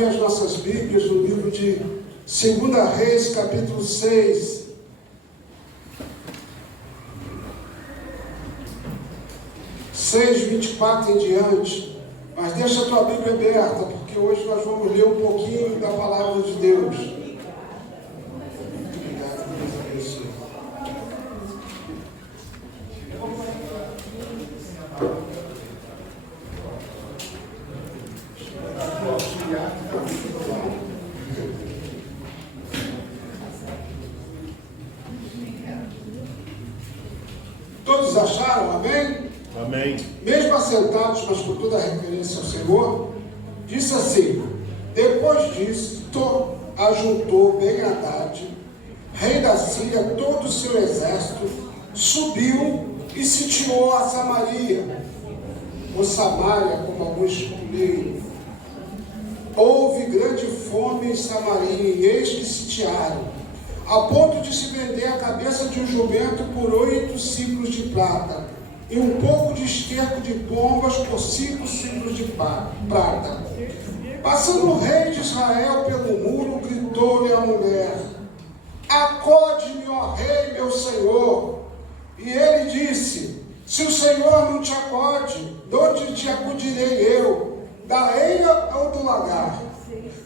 abrir as nossas Bíblias no livro de 2 Reis, capítulo 6. Seis, 24 em diante. Mas deixa a tua Bíblia aberta, porque hoje nós vamos ler um pouquinho da palavra de Deus. Obrigado, Deus abençoe. Todos acharam? Amém? Amém. Mesmo assentados, mas com toda a referência ao Senhor, disse assim: depois disso, ajuntou Ben-Hadad, rei da Síria, todo o seu exército, subiu e sitiou a Samaria, ou Samaria, como alguns leem. Houve grande fome em Samaria, e eis que sitiaram, a ponto de se vender a cabeça de um jumento por 8 ciclos de prata, e um pouco de esterco de pombas por 5 ciclos de prata. Passando o rei de Israel pelo muro, gritou-lhe a mulher: acode-me, ó rei, meu senhor. E ele disse: se o Senhor não te acode, de onde te acudirei eu? Da eira ou do lagar?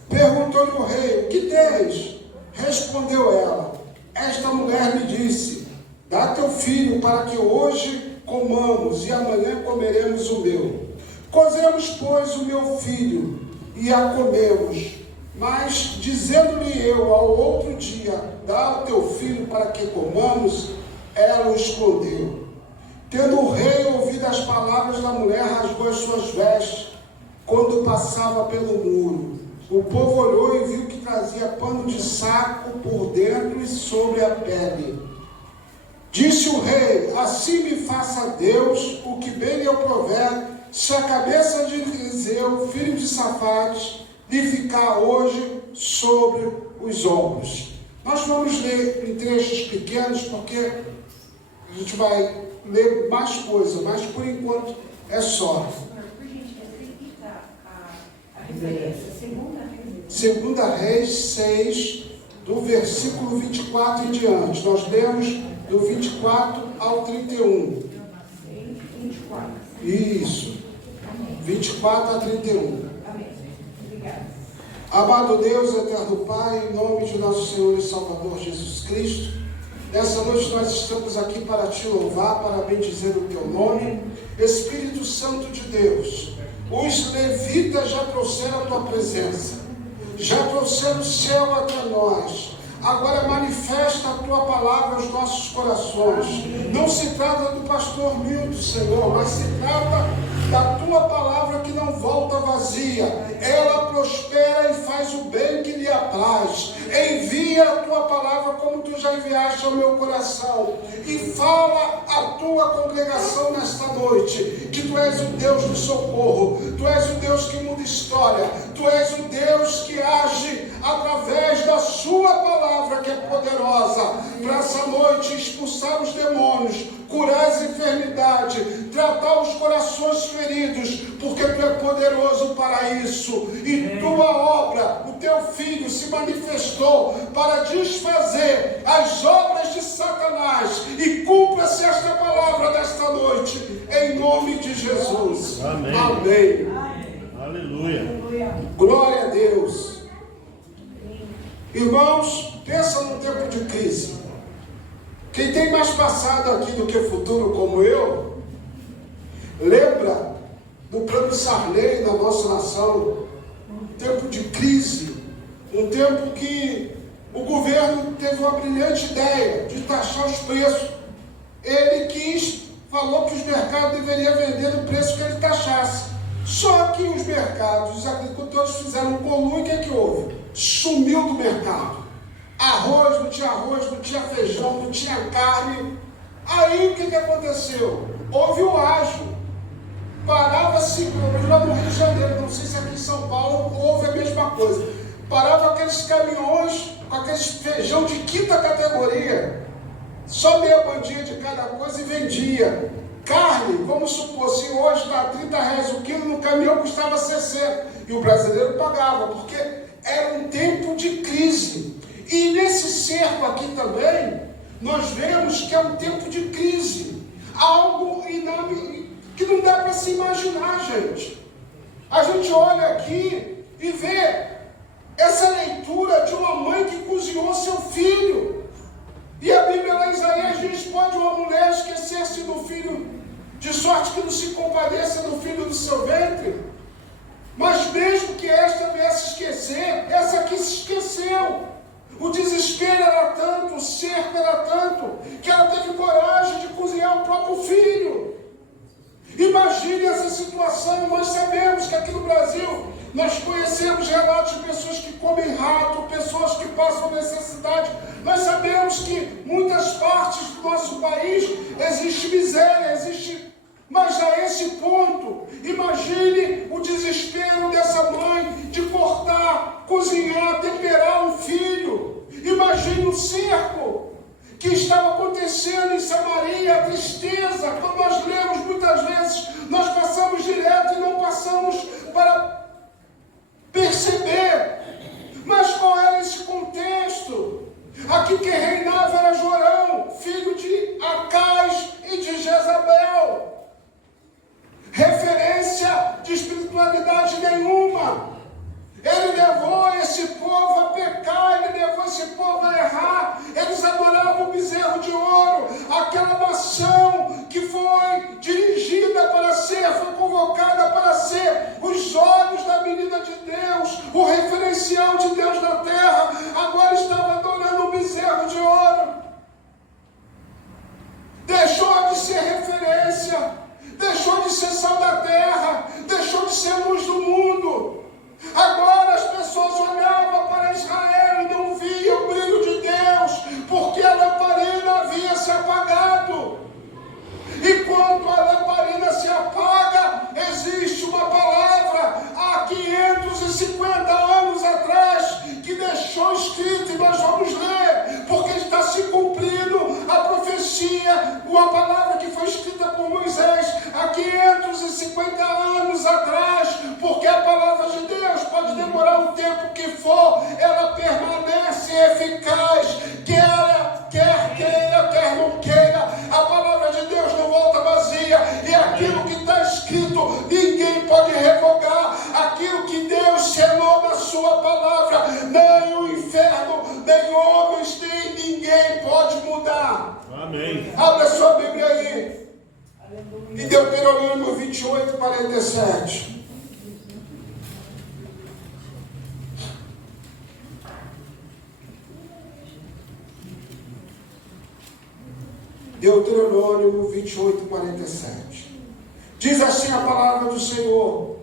Perguntou-lhe o rei: o que tens? Respondeu ela: esta mulher me disse: dá teu filho para que hoje comamos e amanhã comeremos o meu. Cozemos, pois, o meu filho e a comemos. Mas, dizendo-lhe eu ao outro dia: dá o teu filho para que comamos, ela o escondeu. Tendo o rei ouvido as palavras da mulher, rasgou as suas vestes quando passava pelo muro. O povo olhou e viu que trazia pano de saco por dentro e sobre a pele. Disse o rei: assim me faça Deus o que bem lhe prover, se a cabeça de Eliseu, filho de Safate, lhe ficar hoje sobre os ombros. Nós vamos ler em trechos pequenos, porque a gente vai ler mais coisa, mas por enquanto é só. Por gentileza, repita a referência. Segunda Reis 6, do versículo 24 em diante. Nós lemos do 24 ao 31. 24. Isso. 24 a 31. Amém. Obrigada. Amado Deus, eterno Pai, em nome de nosso Senhor e Salvador Jesus Cristo, nessa noite nós estamos aqui para te louvar, para bendizer o teu nome. Espírito Santo de Deus, os levitas já trouxeram a tua presença, já trouxeram o céu até nós. Agora manifesta a tua palavra aos nossos corações. Não se trata do pastor Milton, Senhor, mas se trata da tua palavra que não volta vazia. Ela prospera e faz o bem que lhe apraz. Envia a tua palavra como tu já enviaste ao meu coração. E fala à tua congregação nesta noite que tu és o Deus do socorro. Tu és o Deus que muda história. Tu és o Deus que age através da sua palavra, que é poderosa, para essa noite expulsar os demônios, curar as enfermidades, tratar os corações feridos, porque tu é poderoso para isso. E tua obra, o teu filho se manifestou para desfazer as obras de Satanás, e cumpra-se esta palavra desta noite, em nome de Jesus. Amém. Amém. Aleluia. Glória a Deus. Irmãos, pensa num tempo de crise. Quem tem mais passado aqui do que futuro, como eu, lembra do plano Sarney na nossa nação. Um tempo de crise, um tempo que o governo teve uma brilhante ideia de taxar os preços. Ele falou que os mercados deveriam vender no preço que ele taxasse. Só que os mercados, os agricultores fizeram um conluio. O que houve? Sumiu do mercado. Arroz, não tinha feijão, não tinha carne. Aí o que aconteceu? Houve o ágio. Parava-se, lá no Rio de Janeiro, não sei se aqui em São Paulo houve a mesma coisa. Paravam aqueles caminhões com aqueles feijão de quinta categoria, só meia bandinha de cada coisa, e vendia. Carne, vamos supor, se hoje está R$30 o quilo, no caminhão custava 60. E o brasileiro pagava, porque era um tempo de crise. E nesse cerco aqui também, nós vemos que é um tempo de crise. Algo que não dá para se imaginar, gente. A gente olha aqui e vê essa leitura de uma mãe que cozinhou seu filho. E a Bíblia lá em Isaías diz: pode uma mulher esquecer-se do filho, de sorte que não se compadeça do filho do seu ventre? Mas mesmo que esta viesse esquecer, essa aqui se esqueceu. O desespero era tanto, o cerco era tanto, que ela teve coragem de cozinhar o próprio filho. Imagine essa situação. Nós sabemos que aqui no Brasil, nós conhecemos relatos de pessoas que comem rato, pessoas que passam necessidade. Nós sabemos que em muitas partes do nosso país existe miséria, existe... Mas a esse ponto, imagine o desespero dessa mãe de cortar, cozinhar, temperar um filho. Imagine o cerco que estava acontecendo em Samaria, a tristeza. Quando nós lemos muitas vezes, nós passamos direto e não passamos para perceber. Mas qual era esse contexto? Aqui quem reinava era Jorão, filho de Acais e de Jezabel. Referência de espiritualidade nenhuma. Ele levou esse povo a pecar, ele levou esse povo a errar. Eles adoravam o bezerro de ouro, aquela nação que foi dirigida para ser, foi convocada para ser os olhos da menina de Deus, o referencial de Deus na terra, agora estava adorando o bezerro de ouro. Deixou de ser referência, deixou de ser sal da terra, deixou de ser luz do mundo. Agora as pessoas olhavam para Israel e não viam o brilho de Deus, porque a lamparina havia se apagado. E quando a lamparina se apaga, existe uma palavra há 550 anos atrás que deixou escrito, e nós vamos ler, porque está se cumprindo a profecia, uma palavra que foi escrita por Moisés há 550 anos atrás, porque a palavra de Deus pode demorar o tempo que for, ela permanece eficaz, quer queira, quer não queira, a palavra de Deus não volta vazia, e aquilo que está escrito, ninguém pode revogar, aquilo que Deus selou na sua palavra, nem o inferno, nem homens, nem ninguém pode mudar. Amém. Abra sua Bíblia aí, em Deuteronômio 28, 47. Deuteronômio 28, 47. Diz assim a palavra do Senhor: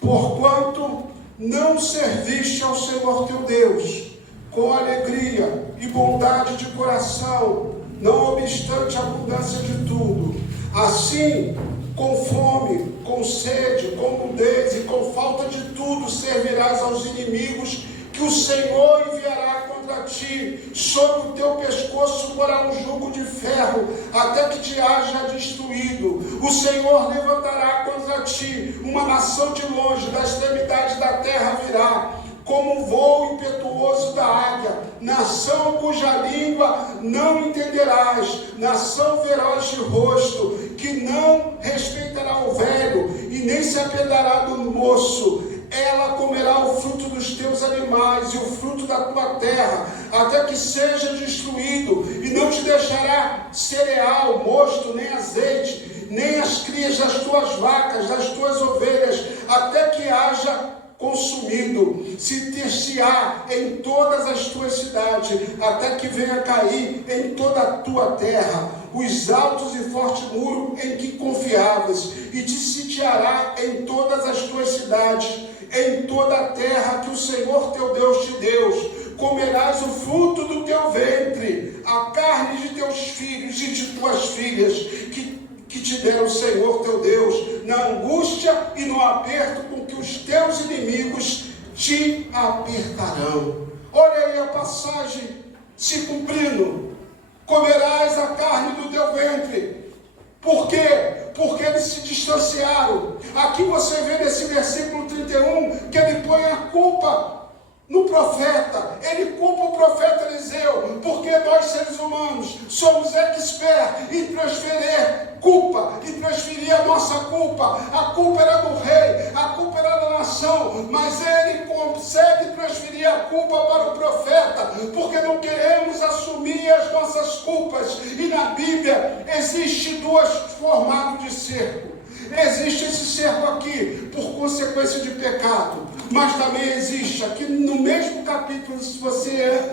porquanto não serviste ao Senhor teu Deus com alegria e bondade de coração, não obstante a abundância de tudo, assim, com fome, com sede, com nudez e com falta de tudo, servirás aos inimigos que o Senhor enviará contra ti. Sobre o teu pescoço porá um jugo de ferro, até que te haja destruído. O Senhor levantará contra ti uma nação de longe, da extremidade da terra virá, como um voo impetuoso da águia, nação cuja língua não entenderás, nação feroz de rosto, que não respeitará o velho, e nem se apedará do moço. Ela comerá o fruto dos teus animais e o fruto da tua terra, até que seja destruído, e não te deixará cereal, mosto, nem azeite, nem as crias das tuas vacas, das tuas ovelhas, até que haja consumido. Se ter-se-á em todas as tuas cidades, até que venha cair em toda a tua terra os altos e fortes muros em que confiavas, e te sitiará em todas as tuas cidades, em toda a terra que o Senhor teu Deus te deu. Comerás o fruto do teu ventre, a carne de teus filhos e de tuas filhas, que te der o Senhor teu Deus, na angústia e no aperto com que os teus inimigos te apertarão. Olha aí a passagem se cumprindo. Comerás a carne do teu ventre, Por quê? Porque eles se distanciaram. Aqui você vê nesse versículo 31 que ele põe a culpa no profeta. Ele culpa o profeta Eliseu, porque nós seres humanos somos experts em transferir culpa, em transferir a nossa culpa. A culpa era do rei, a culpa era da nação, mas ele consegue transferir a culpa para o profeta, porque não queremos assumir as nossas culpas. E na Bíblia existe dois formatos de cerco. Existe esse cerco aqui por consequência de pecado, mas também existe aqui no mesmo capítulo, se você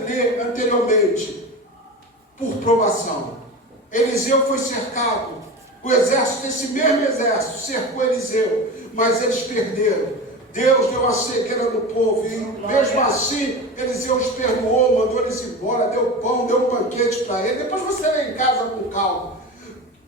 ler anteriormente, por provação. Eliseu foi cercado, o exército, esse mesmo exército cercou Eliseu, mas eles perderam. Deus deu uma cegueira no povo, e mesmo assim Eliseu os perdoou, mandou eles embora, deu pão, deu um banquete para ele. Depois você lê em casa com calma.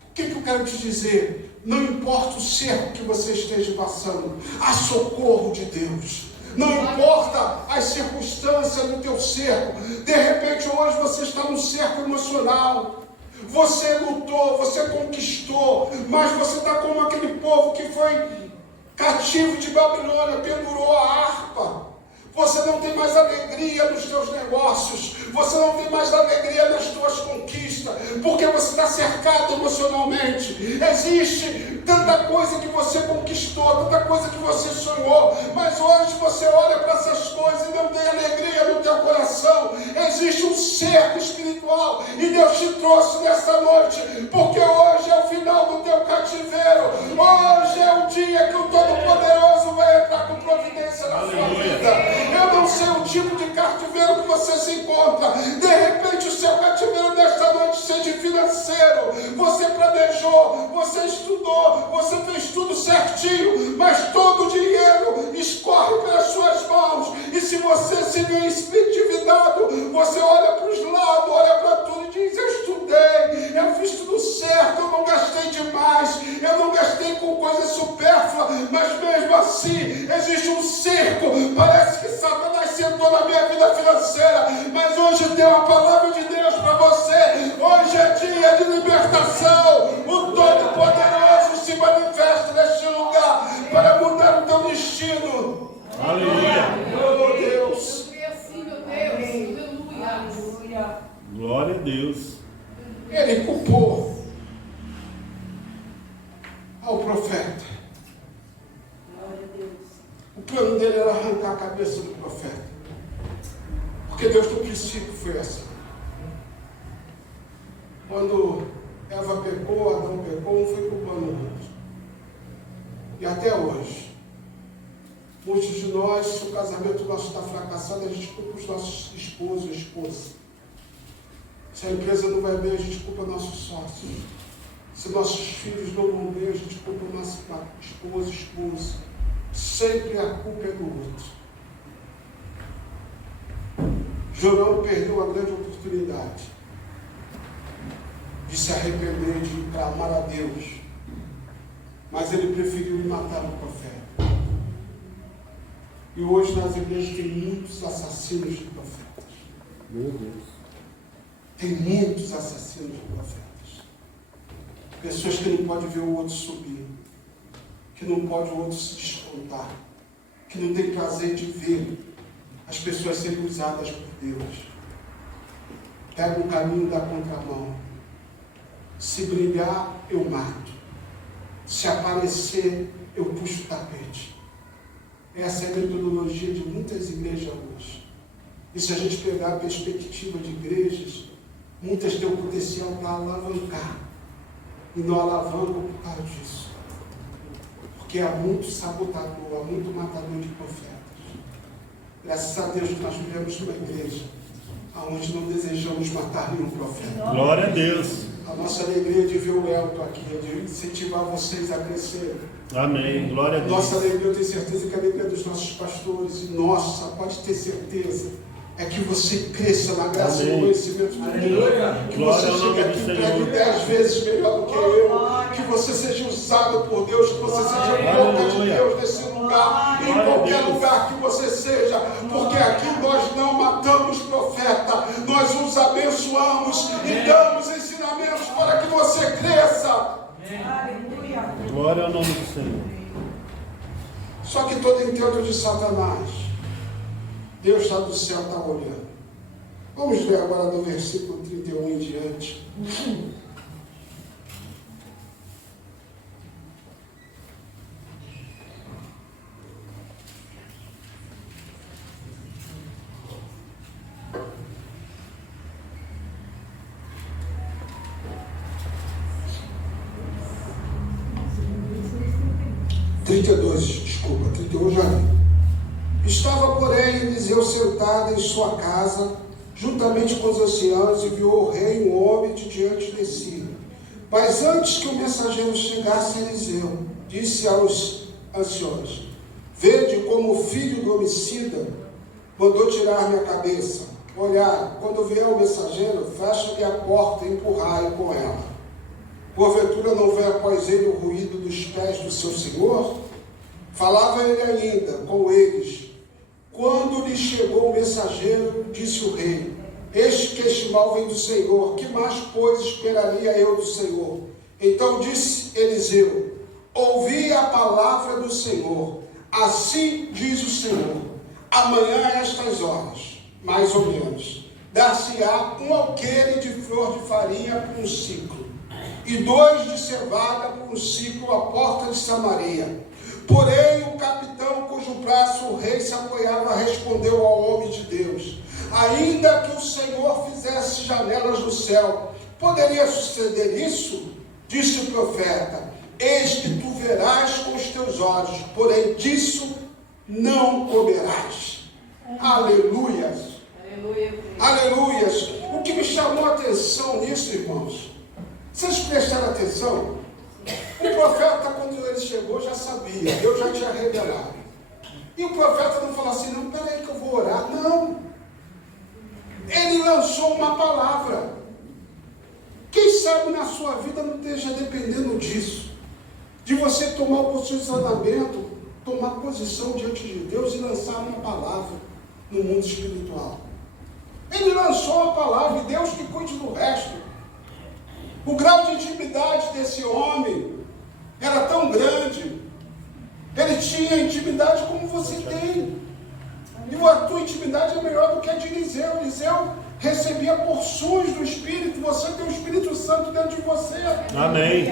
O que eu quero te dizer? Não importa o cerco que você esteja passando, há socorro de Deus. Não importa as circunstâncias do teu cerco. De repente hoje você está num cerco emocional. Você lutou, você conquistou, mas você está como aquele povo que foi cativo de Babilônia, pendurou a harpa. Você não tem mais alegria nos teus negócios, você não tem mais alegria nas tuas conquistas, porque você está cercado emocionalmente. Existe tanta coisa que você conquistou, tanta coisa que você sonhou, mas hoje você olha para essas coisas e não tem alegria no teu coração. Existe um cerco espiritual e Deus te trouxe nessa noite, porque hoje é o final do teu cativeiro. Hoje é o dia que o Todo-Poderoso vai entrar com providência na sua vida. Eu não sei o tipo de cativeiro que você se encontra. De repente o seu cativeiro nesta noite seja financeiro. Você planejou, você estudou, você fez tudo certinho, mas todo o dinheiro escorre pelas suas mãos. E se você se vê endividado, você olha para os lados, olha para tudo e diz: eu estudei, eu fiz tudo certo, eu não gastei demais, eu não gastei com coisa supérflua, mas mesmo assim existe um cerco. Parece que Satanás sentou na minha vida financeira, mas hoje tem uma palavra de Deus para você. Hoje é dia de libertação. O Todo-Poderoso se manifesta neste lugar para mudar o teu destino. Aleluia. Oh Deus. Aleluia. Glória a Deus. Ele culpou ao profeta. O plano dele era arrancar a cabeça do profeta. Porque Deus no princípio foi assim. Quando Eva pecou, Adão pecou, um foi culpando o outro. E até hoje, muitos de nós, se o casamento nosso está fracassado, a gente culpa os nossos esposos e esposas. Se a empresa não vai bem, a gente culpa nossos sócios. Se nossos filhos não vão bem, a gente culpa nossa esposa e esposa. Sempre a culpa é do outro. Jorão perdeu a grande oportunidade de se arrepender, de clamar a Deus, mas ele preferiu matar o profeta. E hoje nas igrejas tem muitos assassinos de profetas. Meu Deus. Tem muitos assassinos de profetas. Pessoas que não podem ver o outro subir, que não pode o outro se despontar, que não tem prazer de ver as pessoas serem usadas por Deus. Pega o caminho da contramão. Se brilhar, eu mato. Se aparecer, eu puxo o tapete. Essa é a metodologia de muitas igrejas hoje. E se a gente pegar a perspectiva de igrejas, muitas têm o potencial para alavancar. E não alavancam por causa disso. Porque há muito sabotador, há muito matador de profetas. Graças a Deus nós vivemos numa igreja onde não desejamos matar nenhum profeta. Glória a Deus. A nossa alegria de ver o Elton aqui, de incentivar vocês a crescer. Amém. Glória a Deus. Nossa alegria, eu tenho certeza que a alegria dos nossos pastores, e nossa, pode ter certeza, é que você cresça na graça e no conhecimento de Deus. Que você chegue aqui e pregue 10 vezes melhor do que eu. Que você seja usado por Deus, que você seja boca de Deus nesse lugar, em qualquer lugar que você seja, porque aqui nós não matamos profeta, nós os abençoamos e damos ensinamentos para que você cresça. Glória ao nome do Senhor. Só que todo intento de Satanás, Deus está do céu, está olhando. Vamos ler agora do versículo 31 em diante. Desculpa, 31 já li. Estava, porém, Eliseu sentado em sua casa, juntamente com os anciãos, e viu o rei um homem de diante de si. Mas antes que o mensageiro chegasse a Eliseu, disse aos anciãos: vede como o filho do homicida mandou tirar minha cabeça. Olhai, quando vier o mensageiro, fecha-lhe a porta e empurrai com ela. Porventura não vem após ele o ruído dos pés do seu senhor? Falava ele ainda com eles. Quando lhe chegou o mensageiro, disse o rei: eis que este mal vem do Senhor, que mais, pois, esperaria eu do Senhor? Então disse Eliseu: ouvi a palavra do Senhor. Assim diz o Senhor: amanhã a estas horas, mais ou menos, dar-se-á um alqueire de flor de farinha por um ciclo, e 2 de cevada por um ciclo à porta de Samaria. Porém, o capitão, cujo braço o rei se apoiava, respondeu ao homem de Deus: ainda que o Senhor fizesse janelas no céu, poderia suceder isso? Disse o profeta: eis que tu verás com os teus olhos, porém disso não comerás. Aleluias! Aleluias! O que me chamou a atenção nisso, irmãos? Vocês prestaram atenção? O profeta, quando ele chegou, já sabia, Deus já tinha revelado. E o profeta não falou assim: não, peraí que eu vou orar. Não. Ele lançou uma palavra. Quem sabe na sua vida não esteja dependendo disso, de você tomar o posicionamento, tomar posição diante de Deus e lançar uma palavra no mundo espiritual. Ele lançou a palavra, e Deus que cuide do resto. O grau de intimidade desse homem era tão grande. Ele tinha intimidade como você tem. E a tua intimidade é melhor do que a de Eliseu. Eliseu recebia porções do Espírito. Você tem o Espírito Santo dentro de você. Amém.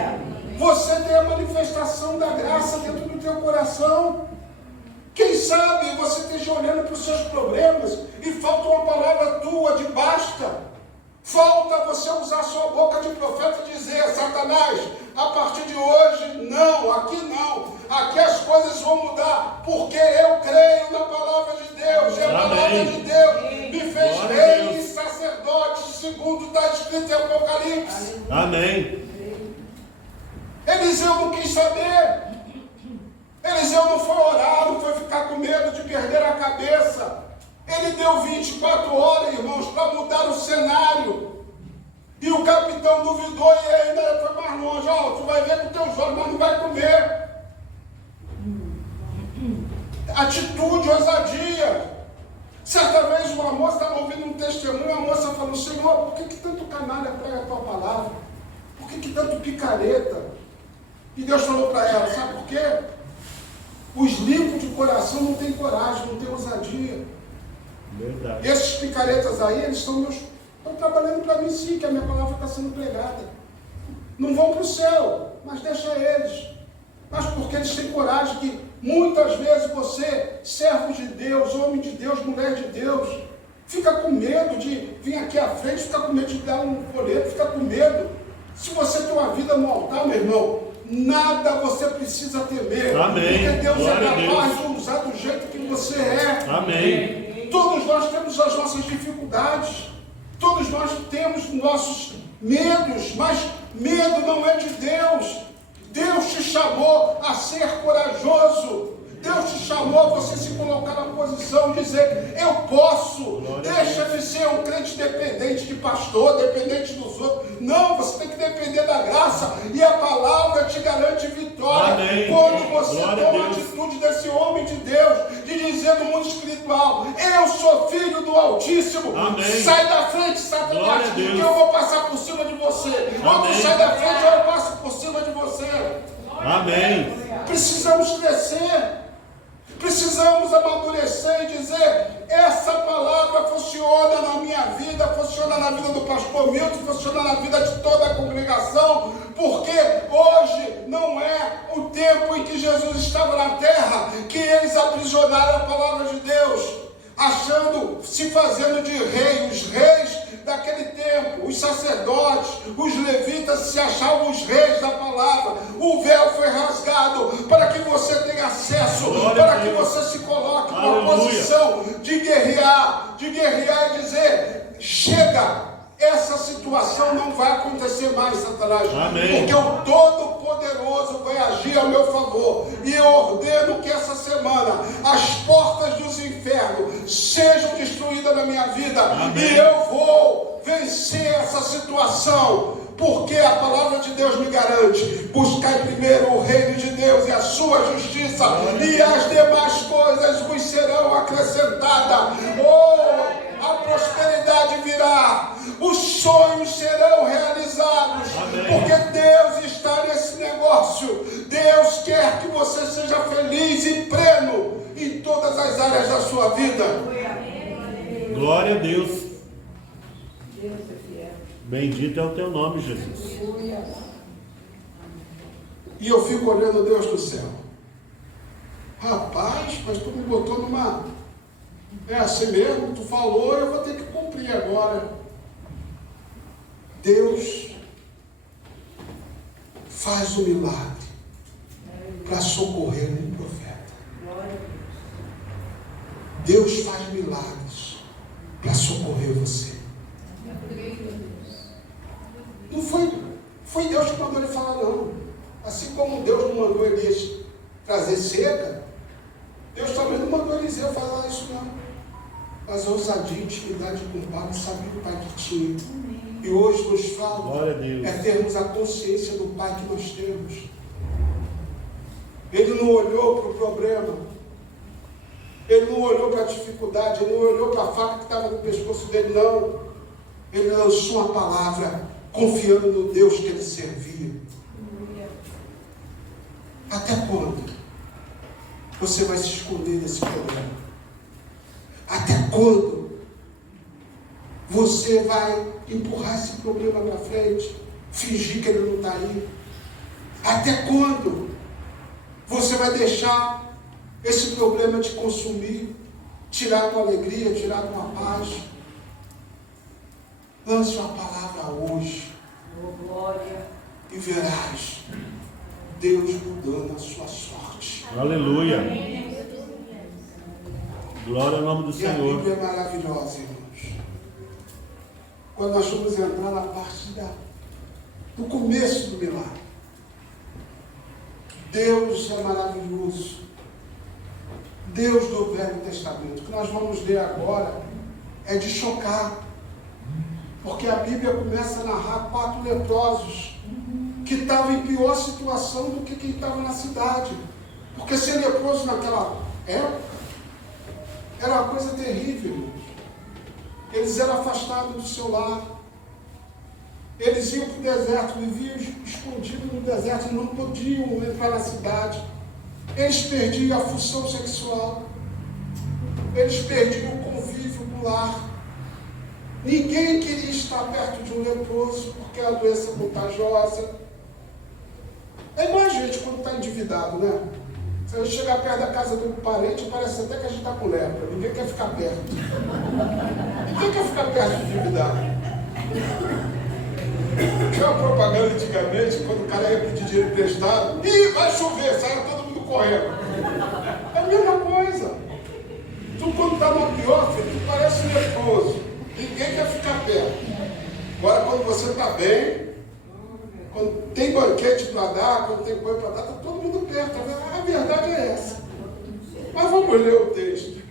Você tem a manifestação da graça dentro do teu coração. Quem sabe você esteja olhando para os seus problemas e falta uma palavra tua de basta. Falta você usar sua boca de profeta e dizer: Satanás, a partir de hoje, não, aqui as coisas vão mudar, porque eu creio na palavra de Deus, e a palavra de Deus me fez rei e sacerdote, segundo está escrito em Apocalipse. Amém. Eliseu não quis saber. Eliseu não foi orar, não foi ficar com medo de perder a cabeça. Ele deu 24 horas, irmãos, para mudar o cenário. E o capitão duvidou e ainda foi mais longe. Tu vai ver com teus olhos, mas não vai comer. Atitude, ousadia. Certa vez uma moça estava ouvindo um testemunho, a moça falou: Senhor, por que tanto canalha prega a tua palavra? Por que tanto picareta? E Deus falou para ela: sabe por quê? Os limpos de coração não têm coragem, não têm ousadia. Verdade. Esses picaretas aí, eles estão trabalhando para mim sim, que a minha palavra está sendo pregada. Não vão para o céu, mas deixa eles. Mas porque eles têm coragem que muitas vezes você, servo de Deus, homem de Deus, mulher de Deus, fica com medo de vir aqui à frente, fica com medo de dar um folheto, fica com medo. Se você tem uma vida no altar, meu irmão, nada você precisa temer. Amém. Porque Deus Glória é capaz de usar do jeito que você é. Amém. Todos nós temos as nossas dificuldades, todos nós temos nossos medos, mas medo não é de Deus. Deus te chamou a ser corajoso. Deus te chamou a você se colocar na posição de dizer: eu posso. Deixa de ser um crente dependente de pastor, dependente dos outros. Não, você tem que depender da graça, e a palavra te garante vitória. Amém. Quando você Glória toma a atitude desse homem de Deus, de dizer no mundo espiritual: eu sou filho do Altíssimo. Amém. Sai da frente, Satanás, que eu vou passar por cima de você. Quando Amém. sai da frente, eu passo por cima de você. Amém. Precisamos crescer. Precisamos amadurecer e dizer: essa palavra funciona na minha vida, funciona na vida do pastor Milton, funciona na vida de toda a congregação, porque hoje não é o tempo em que Jesus estava na terra, que eles aprisionaram a palavra de Deus, achando, se fazendo de rei. Os reis daquele tempo, os sacerdotes, os levitas se achavam os reis da palavra. O véu foi rasgado para que você tenha acesso, para que você se coloque numa posição de guerrear e dizer: chega, essa situação não vai acontecer mais, Satanás. Amém. Porque o Todo-Poderoso vai agir a meu favor. E eu ordeno que essa semana as portas dos infernos sejam destruídas na minha vida. Amém. E eu vou vencer essa situação. Porque a palavra de Deus me garante: buscai primeiro o reino de Deus e a sua justiça, e as demais coisas vos serão acrescentadas. A prosperidade virá, os sonhos serão realizados. Amém. Porque Deus está nesse negócio. Deus quer que você seja feliz e pleno em todas as áreas da sua vida. Glória a Deus. Deus é fiel. Bendito é o teu nome, Jesus. E eu fico olhando, Deus do céu, rapaz, mas tu me botou numa... É assim mesmo, tu falou, eu vou ter que cumprir agora. Deus faz um milagre para socorrer um profeta. Deus faz milagres para socorrer você. Não foi Deus que mandou ele falar, não. Assim como Deus não mandou Elias trazer seca, Deus também não mandou Eliseu falar isso, não. Mas a ousadia e intimidade com o Pai, sabia o Pai que tinha. E hoje nos falta é termos a consciência do Pai que nós temos. Ele não olhou para o problema, ele não olhou para a dificuldade, ele não olhou para a faca que estava no pescoço dele, não. Ele lançou a palavra, confiando no Deus que ele servia. Até quando você vai se esconder desse problema? Até quando você vai empurrar esse problema para frente, fingir que ele não está aí? Até quando você vai deixar esse problema te consumir, tirar a tua alegria, tirar a tua paz? Lance uma palavra hoje, e verás Deus mudando a sua sorte. Aleluia. Glória ao nome do E a Senhor. Bíblia é maravilhosa, irmãos. Quando nós vamos entrar na parte do começo do milagre, Deus é maravilhoso. Deus do Velho Testamento. O que nós vamos ler agora é de chocar. Porque a Bíblia começa a narrar 4 leprosos que estavam em pior situação do que quem estava na cidade. Porque ser leproso naquela época era uma coisa terrível. Eles eram afastados do seu lar. Eles iam para o deserto, viviam escondidos no deserto, não podiam entrar na cidade. Eles perdiam a função sexual. Eles perdiam o convívio do lar. Ninguém queria estar perto de um leproso, porque é uma doença contagiosa. É igual a gente quando está endividado, né? Se a gente chegar perto da casa do parente, parece até que a gente está com lepra. Ninguém quer ficar perto. Ninguém quer ficar perto de endividado. Tinha uma propaganda antigamente, quando o cara ia pedir dinheiro emprestado, e vai chover, sai todo mundo correndo. É a mesma coisa. Tu quando está no pior, tu parece leproso. Ninguém quer ficar perto. Agora quando você está bem, quando tem banquete para dar, quando tem coisa para dar, está todo mundo perto. A verdade é essa. Mas vamos ler o texto.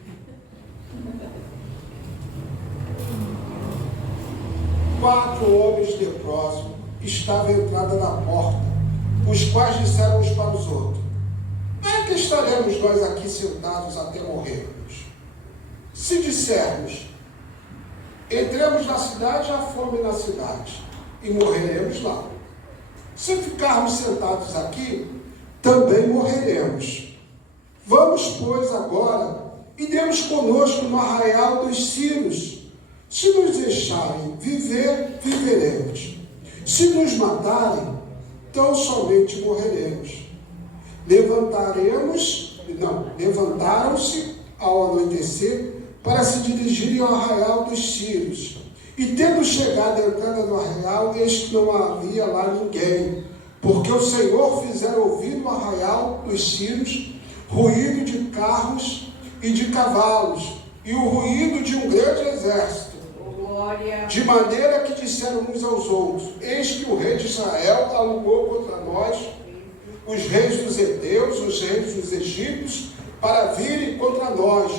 Quatro homens leprosos estavam à entrada da porta, os quais disseram uns para os outros: para que estaremos nós aqui sentados até morrermos? Se dissermos, entremos na cidade, há fome na cidade, e morreremos lá. Se ficarmos sentados aqui, também morreremos. Vamos, pois, agora, e demos conosco no arraial dos círios. Se nos deixarem viver, viveremos. Se nos matarem, tão somente morreremos. Levantaram-se ao anoitecer para se dirigirem ao arraial dos círios. E tendo chegado à entrada do arraial, eis que não havia lá ninguém, porque o Senhor fizera ouvir no arraial dos círios ruído de carros e de cavalos, e o ruído de um grande exército. De maneira que disseram uns aos outros: eis que o rei de Israel alugou contra nós os reis dos heteus, os reis dos egípcios, para virem contra nós.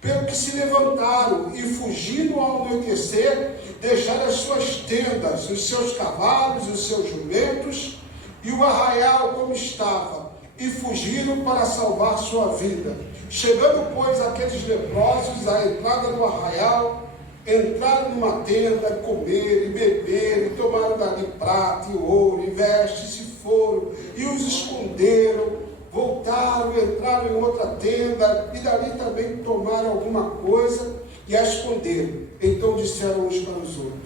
Pelo que se levantaram e, fugindo ao anoitecer, deixaram as suas tendas, os seus cavalos, os seus jumentos e o arraial como estava, e fugiram para salvar sua vida. Chegando, pois, aqueles leprosos à entrada do arraial, entraram numa tenda, comeram e beberam, e tomaram dali prata e ouro, e vestes, e foram, e os esconderam. Voltaram, entraram em outra tenda, e dali também tomaram alguma coisa, e a esconderam. Então disseram uns para os outros: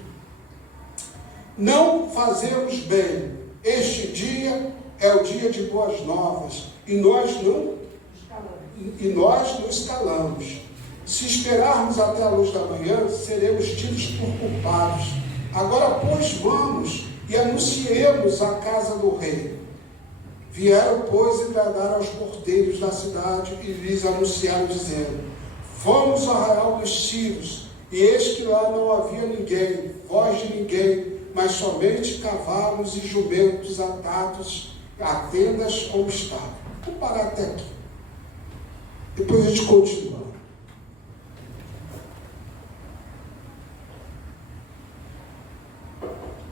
não fazemos bem, este dia é o dia de boas novas, e nós nos calamos. Se esperarmos até a luz da manhã, seremos tidos por culpados. Agora, pois, vamos e anunciemos a casa do rei. Vieram, pois, e bradaram aos porteiros da cidade e lhes anunciaram, dizendo: fomos ao arraial dos círios, e eis que lá não havia ninguém, voz de ninguém, mas somente cavalos e jumentos atados a tendas como estavam. Vou parar até aqui. Depois a gente continua.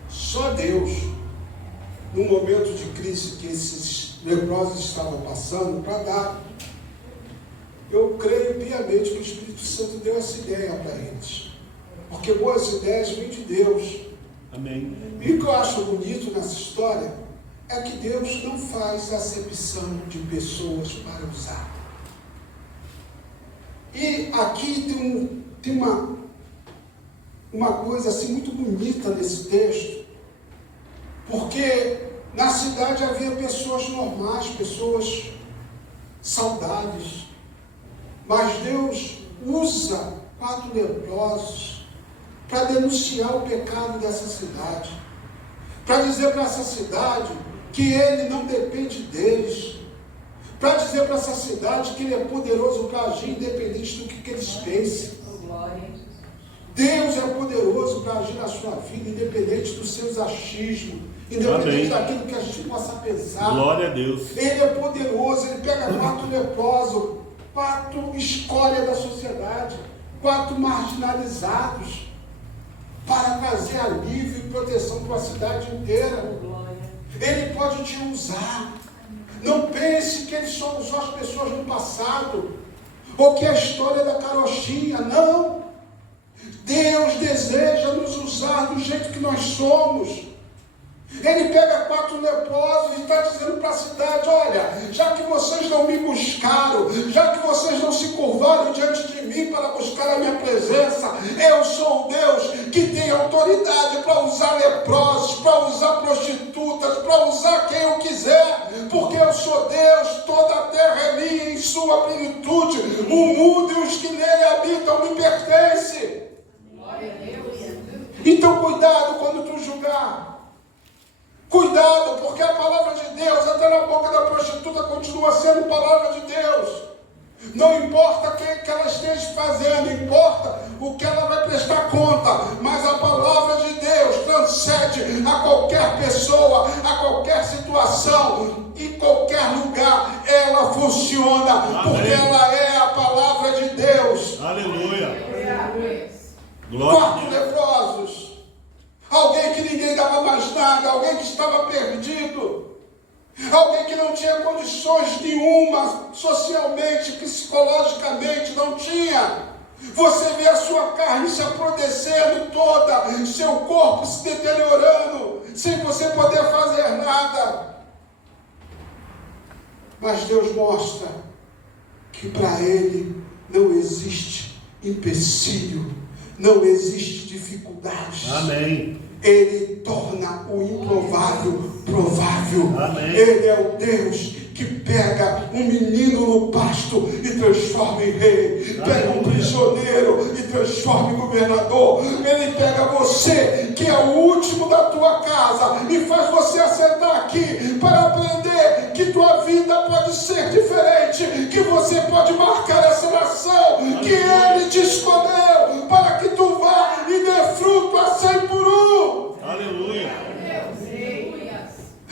Só Deus, no momento de crise que esses leprosos estavam passando, para dar. Eu creio piamente que o Espírito Santo deu essa ideia para eles. Porque boas ideias vêm de Deus. Amém. E o que eu acho bonito nessa história é que Deus não faz acepção de pessoas para usar. E aqui tem uma coisa assim muito bonita nesse texto, porque na cidade havia pessoas normais, pessoas saudáveis, mas Deus usa 4 leprosos para denunciar o pecado dessa cidade, para dizer para essa cidade que Ele não depende deles, para dizer para essa cidade que Ele é poderoso para agir independente do que eles pensem. Deus é poderoso para agir na sua vida, independente dos seus achismos, independente daquilo que a gente possa pensar. Glória a Deus. Ele é poderoso, Ele pega 4 leprosos, 4 escória da sociedade, 4 marginalizados, para trazer alívio e proteção para a cidade inteira. Ele pode te usar. Não pense que Ele só usou as pessoas no passado, ou que é a história da carochinha. Não. Deus deseja nos usar do jeito que nós somos. Ele pega 4 leprosos e está dizendo para a cidade: olha, já que vocês não me buscaram, já que vocês não se curvaram diante de mim para buscar a minha presença, eu sou o Deus que tem autoridade para usar leprosos, para usar prostitutas, para usar quem eu quiser, porque eu sou Deus, toda a terra é minha em sua plenitude, o mundo e os que nele habitam me pertencem. Então cuidado quando tu julgar. Cuidado, porque a palavra de Deus, até na boca da prostituta, continua sendo palavra de Deus. Não importa o que ela esteja fazendo, importa o que ela vai prestar conta. Mas a palavra de Deus transcende a qualquer pessoa, a qualquer situação, em qualquer lugar. Ela funciona. Amém. Porque ela é a palavra de Deus. Aleluia. 4 leprosos. Alguém que ninguém dava mais nada, alguém que estava perdido, alguém que não tinha condições nenhuma, socialmente, psicologicamente, não tinha. Você vê a sua carne se apodrecendo toda, seu corpo se deteriorando, sem você poder fazer nada. Mas Deus mostra que para Ele não existe empecilho, não existe dificuldade. Amém. Ele torna o improvável provável. Amém. Ele é o Deus que pega um menino no pasto e transforma em rei. Amém. Pega um prisioneiro e transforma em governador. Ele pega você, que é o último da tua casa, e faz você assentar aqui para aprender que tua vida pode ser diferente, que você pode marcar essa nação, que Ele te escolheu para que tu vá e dê fruto a 100 por 1. Aleluia.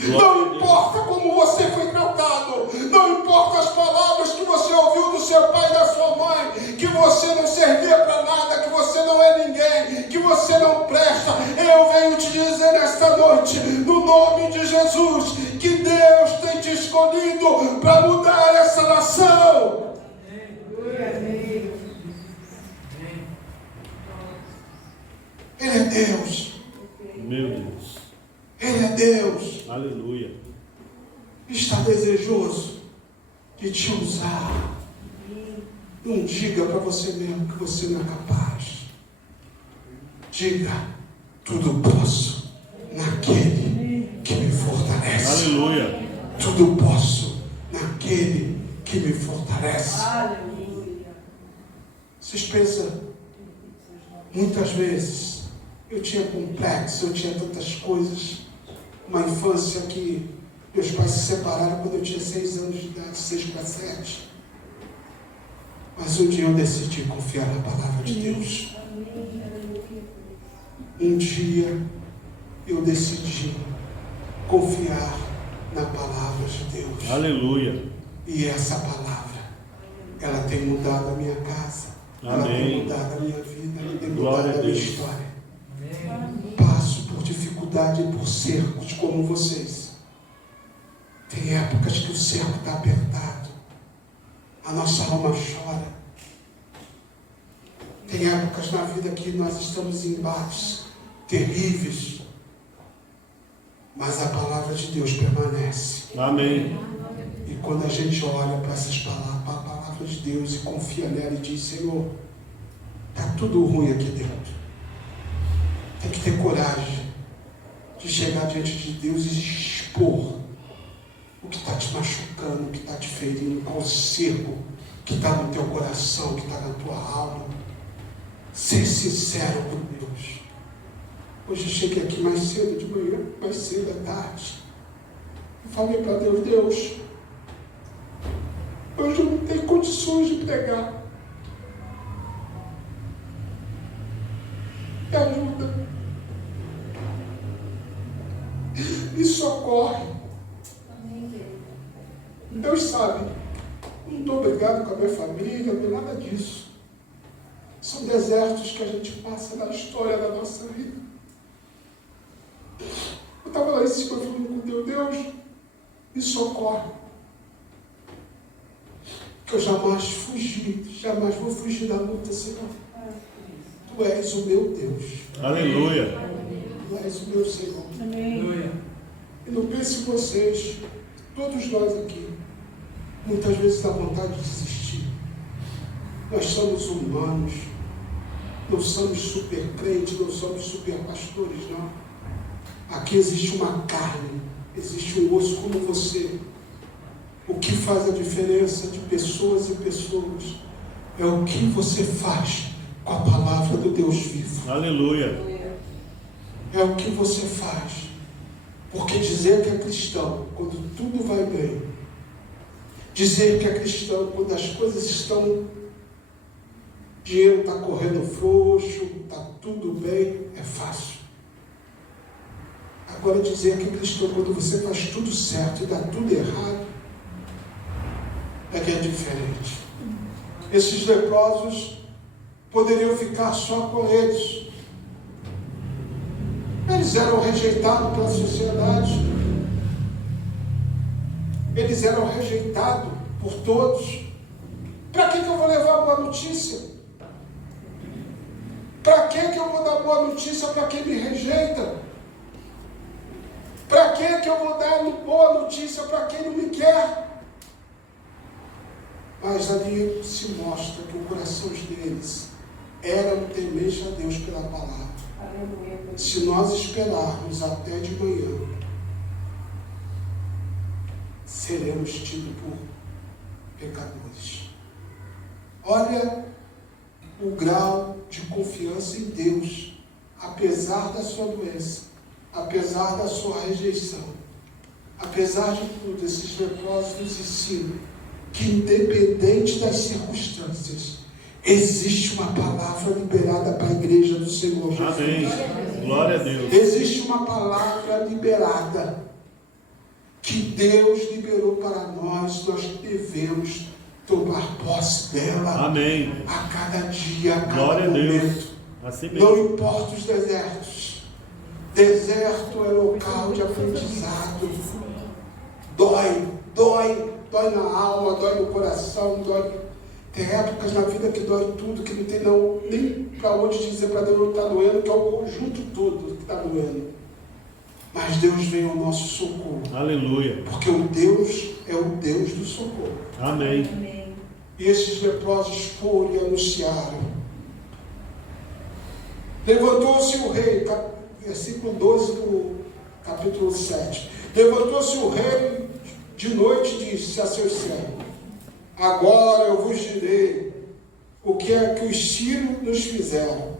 Não importa como você foi tratado, não importa as palavras que você ouviu do seu pai e da sua mãe, que você não servia para nada, que você não é ninguém, que você não presta. Eu venho te dizer nesta noite, no nome de Jesus, que Deus tem te escolhido para mudar essa nação. Ele é Deus. Meu Deus. Ele é Deus. Aleluia. Está desejoso de te usar. Não diga para você mesmo que você não é capaz. Diga, tudo posso naquele que me fortalece. Aleluia. Tudo posso naquele que me fortalece. Vocês pensam, muitas vezes eu tinha complexo, eu tinha tantas coisas. Uma infância que meus pais se separaram quando eu tinha 6 anos de idade, 6 para 7. Mas um dia eu decidi confiar na palavra de Deus. Um dia eu decidi confiar na palavra de Deus. Aleluia. E essa palavra, ela tem mudado a minha casa. Amém. Ela tem mudado a minha vida, ela tem Glória mudado a a minha Deus. história. Passo por dificuldade e por cercos como vocês. Tem épocas que o cerco está apertado. A nossa alma chora. Tem épocas na vida que nós estamos em embates terríveis. Mas a palavra de Deus permanece. Amém. E quando a gente olha para essas palavras, para a palavra de Deus e confia nela e diz, Senhor, está tudo ruim aqui dentro. Tem que ter coragem de chegar diante de Deus e expor o que está te machucando, o que está te ferindo, qual o cerco que está no teu coração, que está na tua alma. Ser sincero com Deus. Hoje eu cheguei aqui mais cedo de manhã, mais cedo à tarde. Eu falei para Deus, Deus, hoje eu não tenho condições de pregar. Me ajuda. Me socorre. Deus sabe, não estou brigado com a minha família, não é nada disso. São desertos que a gente passa na história da nossa vida. Eu estava lá em cima falando com Deus, Deus, me socorre. Que eu jamais fugi, jamais vou fugir da luta, Senhor. Tu és o meu Deus. Aleluia. Tu és o meu Senhor. Amém. E não pense em vocês, todos nós aqui, muitas vezes dá vontade de desistir. Nós somos humanos, não somos super crentes, não somos super pastores, não. Aqui existe uma carne, existe um osso como você. O que faz a diferença de pessoas e pessoas é o que você faz com a palavra do Deus vivo. Aleluia. É o que você faz. Porque dizer que é cristão quando tudo vai bem, dizer que é cristão quando as coisas estão, dinheiro está correndo frouxo, está tudo bem, é fácil. Agora dizer que é cristão quando você faz tudo certo e dá tudo errado, é que é diferente. Esses leprosos poderiam ficar só com eles. Eles eram rejeitados pela sociedade. Eles eram rejeitados por todos. Para que eu vou levar boa notícia? Para que eu vou dar boa notícia para quem me rejeita? Para que eu vou dar boa notícia para quem não me quer? Mas ali se mostra que o coração deles era o temente a Deus pela palavra. Se nós esperarmos até de manhã, seremos tidos por pecadores. Olha o grau de confiança em Deus, apesar da sua doença, apesar da sua rejeição, apesar de tudo. Esses leprosos nos ensinam que, independente das circunstâncias, existe uma palavra liberada para a igreja do Senhor Jesus. Amém. Glória a Deus. Existe uma palavra liberada que Deus liberou para nós. Nós devemos tomar posse dela. Amém. A cada dia, a cada Glória momento. a Deus. Assim mesmo. Não importa os desertos. Deserto é local de aprendizado. Dói na alma, dói no coração, dói. Tem épocas na vida que dói tudo, que não tem nem para onde dizer para Deus que está doendo, que é o conjunto todo que está doendo. Mas Deus vem ao nosso socorro. Aleluia. Porque o Deus é o Deus do socorro. Amém. E esses leprosos foram e anunciaram. Levantou-se o rei, versículo 12 do capítulo 7. Levantou-se o rei de noite e disse a seus servos: agora eu vos direi o que é que os sírios nos fizeram.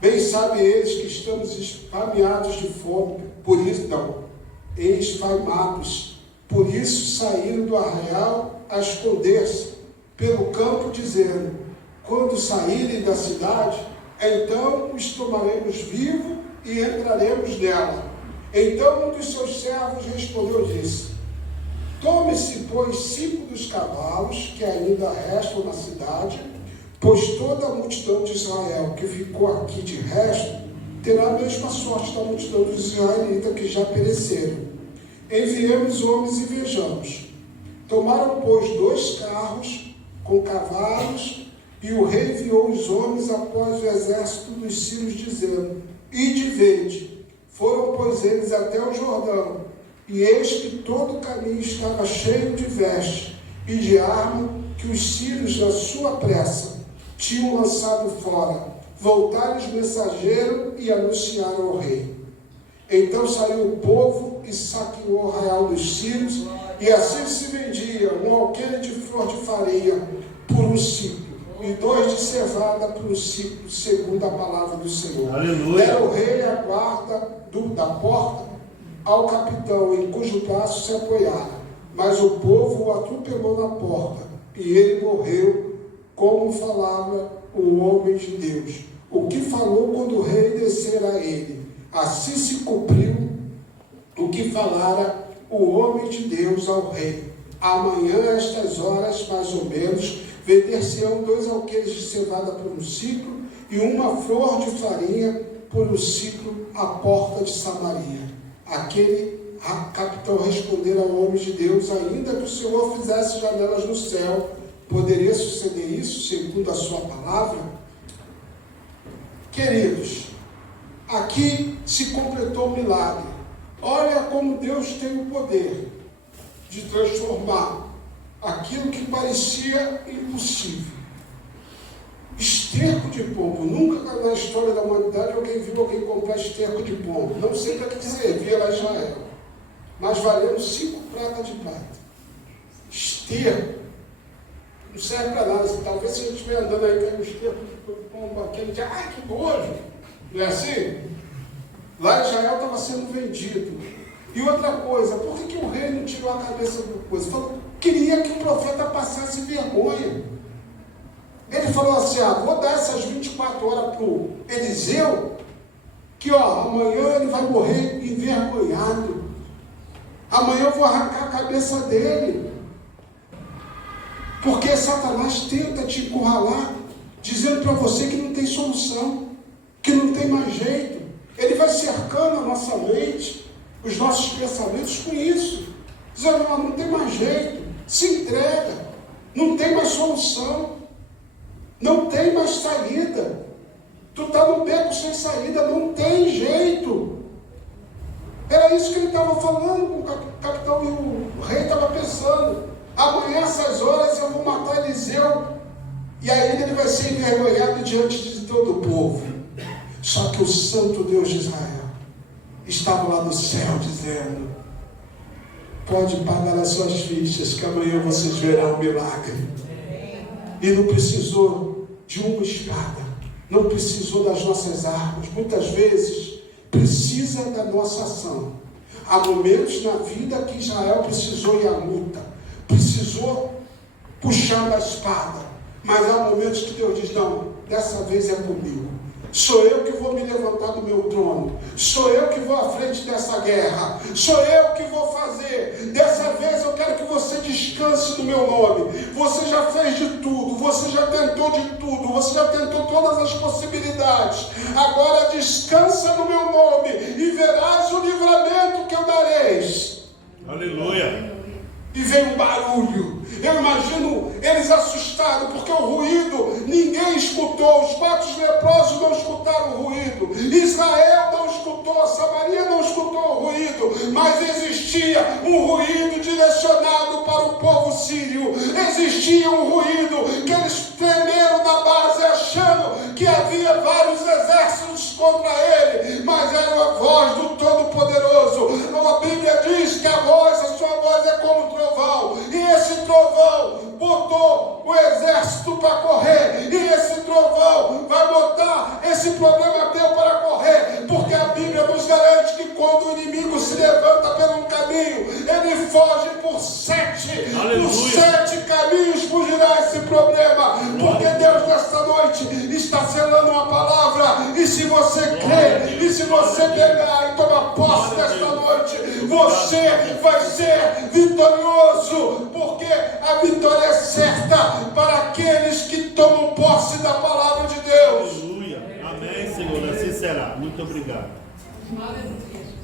Bem sabem eles que estamos esfameados de fome, por isso esfaimados. Por isso saíram do arraial a esconder-se pelo campo, dizendo: quando saírem da cidade, então os tomaremos vivos e entraremos nela. Então um dos seus servos respondeu e disse: tome-se, pois, 5 dos cavalos que ainda restam na cidade, pois toda a multidão de Israel que ficou aqui de resto terá a mesma sorte da multidão dos israelitas que já pereceram. Enviemos homens e vejamos. Tomaram, pois, 2 carros com cavalos, e o rei enviou os homens após o exército dos sírios, dizendo: ide, vede. Foram, pois, eles até o Jordão, e eis que todo o caminho estava cheio de vestes e de arma que os sírios, na sua pressa, tinham lançado fora. Voltaram os mensageiros e anunciaram ao rei. Então saiu o povo e saqueou o arraial dos sírios, e assim se vendia um alqueire de flor de farinha por um ciclo, e 2 de cevada por um ciclo, segundo a palavra do Senhor. Aleluia. Era o rei a guarda da porta ao capitão, em cujo braço se apoiara. Mas o povo o atropelou na porta, e ele morreu, como falava o homem de Deus. O que falou quando o rei descera a ele. Assim se cumpriu o que falara o homem de Deus ao rei. Amanhã, a estas horas, mais ou menos, vender-se-ão 2 alqueires de cevada por um ciclo, e uma flor de farinha por um ciclo à porta de Samaria. Aquele capitão respondeu ao homem de Deus: ainda que o Senhor fizesse janelas no céu, poderia suceder isso segundo a sua palavra? Queridos, aqui se completou o milagre. Olha como Deus tem o poder de transformar aquilo que parecia impossível. Esterco de pombo. Nunca na história da humanidade alguém viu alguém comprar esterco de pombo. Não sei para que servia lá em Israel, mas valendo 5 pratas de prata. Esterco não serve para nada. Talvez se a gente estiver andando aí com um esterco de pombo aqui, a gente diz: ai, que nojo. Não é assim? Lá em Israel estava sendo vendido. E outra coisa, por que o rei não tirou a cabeça do coisa? Falou: queria que o profeta passasse vergonha. Ele falou assim: vou dar essas 24 horas para o Eliseu, que amanhã ele vai morrer envergonhado. Amanhã eu vou arrancar a cabeça dele. Porque Satanás tenta te encurralar, dizendo para você que não tem solução, que não tem mais jeito. Ele vai cercando a nossa mente, os nossos pensamentos com isso, dizendo: não tem mais jeito, se entrega, não tem mais solução, não tem mais saída, tu está no beco sem saída, não tem jeito. Era isso que ele estava falando com o capitão, e o rei estava pensando: Amanhã, essas horas, eu vou matar Eliseu. E ainda ele vai ser envergonhado diante de todo o povo. Só que o Santo Deus de Israel estava lá no céu dizendo: pode pagar as suas fichas, que amanhã vocês verão o milagre. E não precisou de uma espada, não precisou das nossas armas. Muitas vezes precisa da nossa ação. Há momentos na vida que Israel precisou ir à luta, precisou puxar a espada, mas há momentos que Deus diz: não, dessa vez é comigo. Sou eu que vou me levantar do meu trono. Sou eu que vou à frente dessa guerra. Sou eu que vou fazer. Dessa vez eu quero que você descanse no meu nome. Você já fez de tudo. Você já tentou de tudo. Você já tentou todas as possibilidades. Agora descansa no meu nome e verás o livramento que eu dareis. Aleluia. E veio um barulho. Eu imagino eles assustados, porque o ruído ninguém escutou. Os 4 leprosos não escutaram o ruído. Israel não escutou. Samaria não escutou o ruído. Mas existia um ruído direcionado para o povo sírio. Existia um ruído que eles tremeram na base, achando que havia vários exércitos contra ele. Mas era a voz do Todo-Poderoso. A Bíblia diz que a sua voz é como um trovão. E esse trovão botou o exército para correr. E esse trovão vai botar esse problema teu para correr. Porque a Bíblia nos garante que quando o inimigo se levanta pelo caminho, ele foge por 7. Aleluia. Por 7 caminhos fugirá esse problema. Porque Deus nesta noite está selando uma palavra. E se você crê, e se você pegar e tomar posse desta noite, você vai ser vitorioso. Porque a vitória é certa para aqueles que tomam posse da palavra de Deus. Aleluia. Amém, Senhor. Assim será. Muito obrigado. Aleluia.